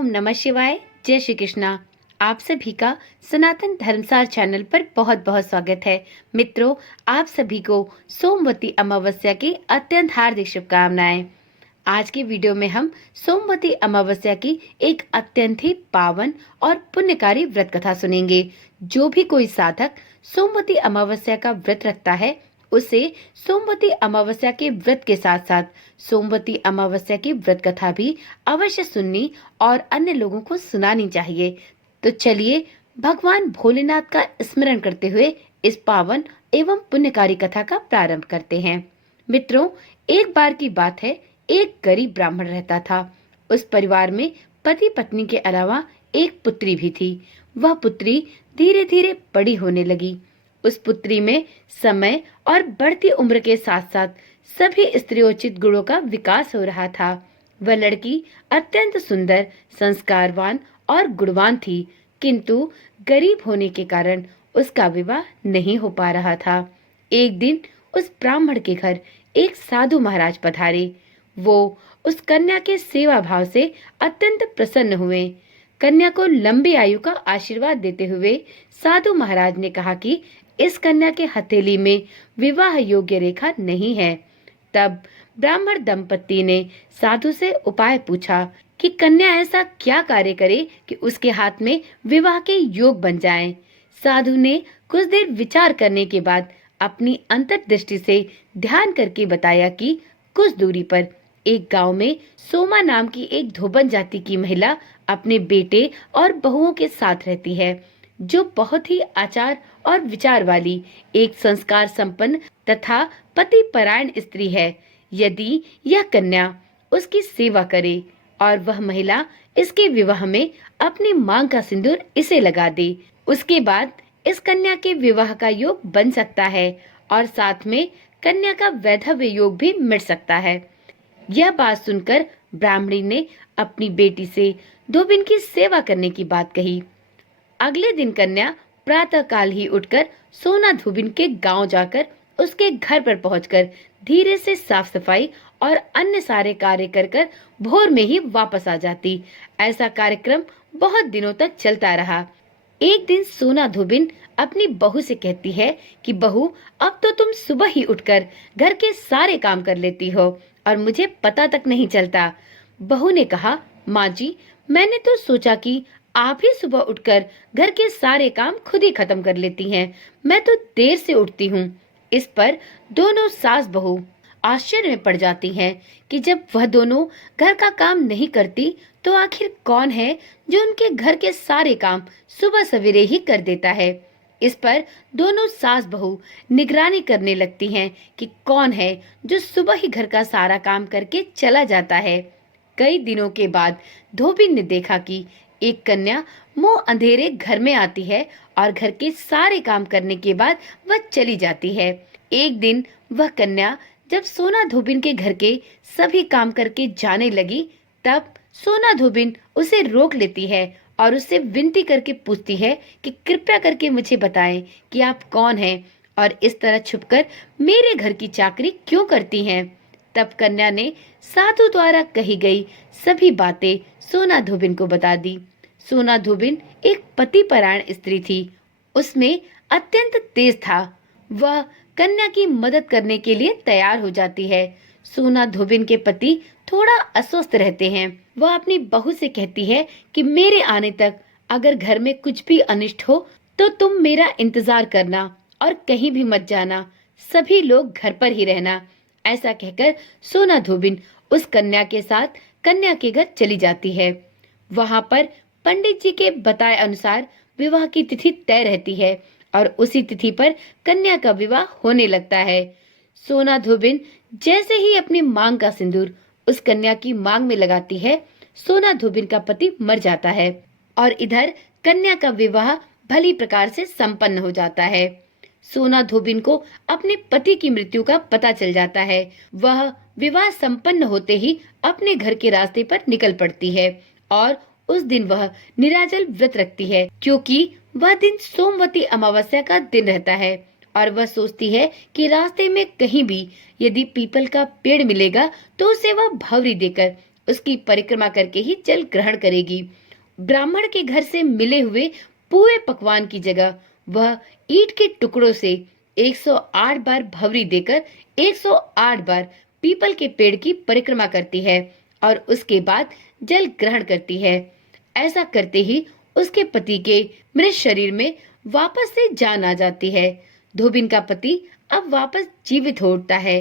ओम नमः शिवाय। जय श्री कृष्णा। आप सभी का सनातन धर्मसार चैनल पर बहुत बहुत स्वागत है। मित्रों, आप सभी को सोमवती अमावस्या की अत्यंत हार्दिक शुभकामनाएं। आज के वीडियो में हम सोमवती अमावस्या की एक अत्यंत ही पावन और पुण्यकारी व्रत कथा सुनेंगे। जो भी कोई साधक सोमवती अमावस्या का व्रत रखता है उसे सोमवती अमावस्या के व्रत के साथ साथ सोमवती अमावस्या की व्रत कथा भी अवश्य सुननी और अन्य लोगों को सुनानी चाहिए। तो चलिए भगवान भोलेनाथ का स्मरण करते हुए इस पावन एवं पुण्यकारी कथा का प्रारंभ करते हैं। मित्रों, एक बार की बात है, एक गरीब ब्राह्मण रहता था। उस परिवार में पति पत्नी के अलावा एक पुत्री भी थी। वह पुत्री धीरे धीरे बड़ी होने लगी। उस पुत्री में समय और बढ़ती उम्र के साथ साथ सभी स्त्रियोचित गुणों का विकास हो रहा था। वह लड़की अत्यंत सुंदर, संस्कारवान और गुणवान थी, किंतु गरीब होने के कारण उसका विवाह नहीं हो पा रहा था। एक दिन उस ब्राह्मण के घर एक साधु महाराज पधारे। वो उस कन्या के सेवा भाव से अत्यंत प्रसन्न हुए। कन्या को लंबी आयु का आशीर्वाद देते हुए साधु महाराज ने कहा कि इस कन्या के हथेली में विवाह योग्य रेखा नहीं है। तब ब्राह्मण दंपत्ति ने साधु से उपाय पूछा कि कन्या ऐसा क्या कार्य करे कि उसके हाथ में विवाह के योग बन जाएं। साधु ने कुछ देर विचार करने के बाद अपनी अंतर्दृष्टि से ध्यान करके बताया कि कुछ दूरी पर एक गांव में सोमा नाम की एक धोबन जाति की महिला अपने बेटे और बहुओं के साथ रहती है, जो बहुत ही आचार और विचार वाली, एक संस्कार संपन्न तथा पति परायण स्त्री है। यदि यह कन्या उसकी सेवा करे और वह महिला इसके विवाह में अपनी मांग का सिंदूर इसे लगा दे, उसके बाद इस कन्या के विवाह का योग बन सकता है और साथ में कन्या का वैधव्य योग भी मिट सकता है। यह बात सुनकर ब्राह्मणी ने अपनी बेटी से धोबिन की सेवा करने की बात कही। अगले दिन कन्या प्रातः काल ही उठकर सोना धोबिन के गांव जाकर उसके घर पर पहुंचकर धीरे से साफ सफाई और अन्य सारे कार्य कर भोर में ही वापस आ जाती। ऐसा कार्यक्रम बहुत दिनों तक चलता रहा। एक दिन सोना धोबिन अपनी बहू से कहती है कि बहू, अब तो तुम सुबह ही उठकर घर के सारे काम कर लेती हो और मुझे पता तक नहीं चलता। बहू ने कहा, माँ जी, मैंने तो सोचा कि आप ही सुबह उठकर घर के सारे काम खुद ही खत्म कर लेती हैं। मैं तो देर से उठती हूँ। इस पर दोनों सास बहू आश्चर्य में पड़ जाती हैं कि जब वह दोनों घर का काम नहीं करती तो आखिर कौन है जो उनके घर के सारे काम सुबह सवेरे ही कर देता है। इस पर दोनों सास बहू निगरानी करने लगती हैं कि कौन है जो सुबह ही घर का सारा काम करके चला जाता है। कई दिनों के बाद धोबिन ने देखा कि एक कन्या मुंह अंधेरे घर में आती है और घर के सारे काम करने के बाद वह चली जाती है। एक दिन वह कन्या जब सोना धोबिन के घर के सभी काम करके जाने लगी, तब सोना धोबिन उसे रोक लेती है और उससे विनती करके पूछती है कि कृपया करके मुझे बताएं कि आप कौन हैं और इस तरह छुपकर मेरे घर की चाकरी क्यों करती हैं। तब कन्या ने साधु द्वारा कही गई सभी बातें सोना धोबिन को बता दी। सोना धोबिन एक पति परायण स्त्री थी। उसमें अत्यंत तेज था। वह कन्या की मदद करने के लिए तैयार हो जाती है। सोना धोबिन के पति थोड़ा अस्वस्थ रहते हैं। वह अपनी बहू से कहती है कि मेरे आने तक अगर घर में कुछ भी अनिष्ट हो तो तुम मेरा इंतजार करना और कहीं भी मत जाना, सभी लोग घर पर ही रहना। ऐसा कहकर सोना धोबिन उस कन्या के साथ कन्या के घर चली जाती है। वहां पर पंडित जी के बताए अनुसार विवाह की तिथि तय रहती है और उसी तिथि पर कन्या का विवाह होने लगता है। सोना धोबिन जैसे ही अपनी मांग का सिंदूर उस कन्या की मांग में लगाती है, सोना धोबिन का पति मर जाता है और इधर कन्या का विवाह भली प्रकार से संपन्न हो जाता है। सोना धोबिन को अपने पति की मृत्यु का पता चल जाता है। वह विवाह संपन्न होते ही अपने घर के रास्ते पर निकल पड़ती है और उस दिन वह निराजल व्रत रखती है, क्योंकि वह दिन सोमवती अमावस्या का दिन रहता है और वह सोचती है कि रास्ते में कहीं भी यदि पीपल का पेड़ मिलेगा तो उसे वह भंवरी देकर उसकी परिक्रमा करके ही जल ग्रहण करेगी। ब्राह्मण के घर से मिले हुए पूरे पकवान की जगह वह ईंट के टुकड़ों से 108 बार भवरी देकर 108 बार पीपल के पेड़ की परिक्रमा करती है और उसके बाद जल ग्रहण करती है। ऐसा करते ही उसके पति के मृत शरीर में वापस से जान आ जाती है। धोबिन का पति अब वापस जीवित हो उठता है।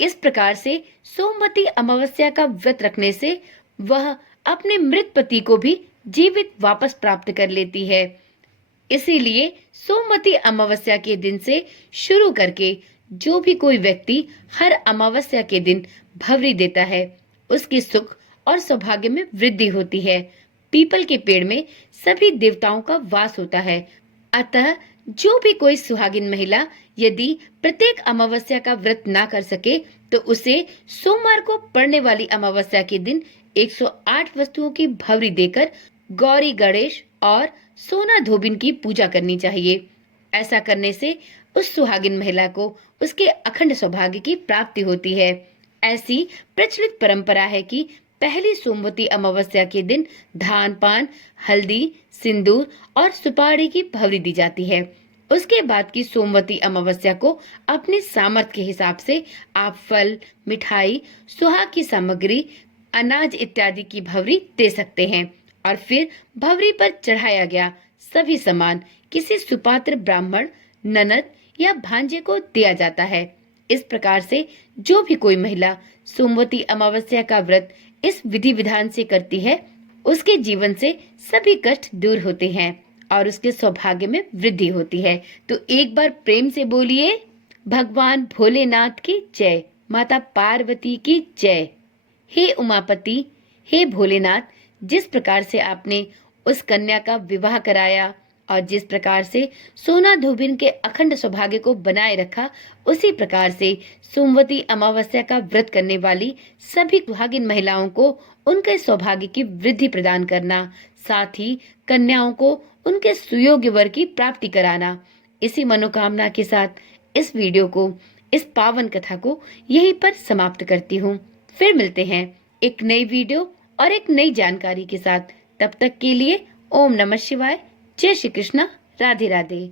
इस प्रकार से सोमवती अमावस्या का व्रत रखने से वह अपने मृत पति को भी जीवित वापस प्राप्त कर लेती है। इसीलिए सोमवती अमावस्या के दिन से शुरू करके जो भी कोई व्यक्ति हर अमावस्या के दिन भवरी देता है, उसकी सुख और सौभाग्य में वृद्धि होती है। पीपल के पेड़ में सभी देवताओं का वास होता है। अतः जो भी कोई सुहागिन महिला यदि प्रत्येक अमावस्या का व्रत ना कर सके तो उसे सोमवार को पड़ने वाली अमावस्या के दिन 108 वस्तुओं की भवरी देकर गौरी गणेश और सोना धोबिन की पूजा करनी चाहिए। ऐसा करने से उस सुहागिन महिला को उसके अखंड सौभाग्य की प्राप्ति होती है। ऐसी प्रचलित परंपरा है कि पहली सोमवती अमावस्या के दिन धान पान, हल्दी, सिंदूर और सुपारी की भवरी दी जाती है। उसके बाद की सोमवती अमावस्या को अपने सामर्थ्य के हिसाब से आप फल, मिठाई, सुहाग की सामग्री, अनाज इत्यादि की भवरी दे सकते हैं और फिर भवरी पर चढ़ाया गया सभी सामान किसी सुपात्र ब्राह्मण, ननद या भांजे को दिया जाता है। इस प्रकार से जो भी कोई महिला सोमवती अमावस्या का व्रत इस विधि विधान से करती है, उसके जीवन से सभी कष्ट दूर होते हैं और उसके सौभाग्य में वृद्धि होती है। तो एक बार प्रेम से बोलिए, भगवान भोलेनाथ की जय, माता पार्वती की जय। हे उमापति, हे भोलेनाथ, जिस प्रकार से आपने उस कन्या का विवाह कराया और जिस प्रकार से सोना धोबिन के अखंड सौभाग्य को बनाए रखा, उसी प्रकार से सोमवती अमावस्या का व्रत करने वाली सभी सुहागिन महिलाओं को उनके सौभाग्य की वृद्धि प्रदान करना, साथ ही कन्याओं को उनके सुयोग्य वर की प्राप्ति कराना। इसी मनोकामना के साथ इस वीडियो को, इस पावन कथा को यहीं पर समाप्त करती हूँ। फिर मिलते हैं एक नई वीडियो और एक नई जानकारी के साथ। तब तक के लिए ओम नमः शिवाय, जय श्री कृष्णा, राधे राधे।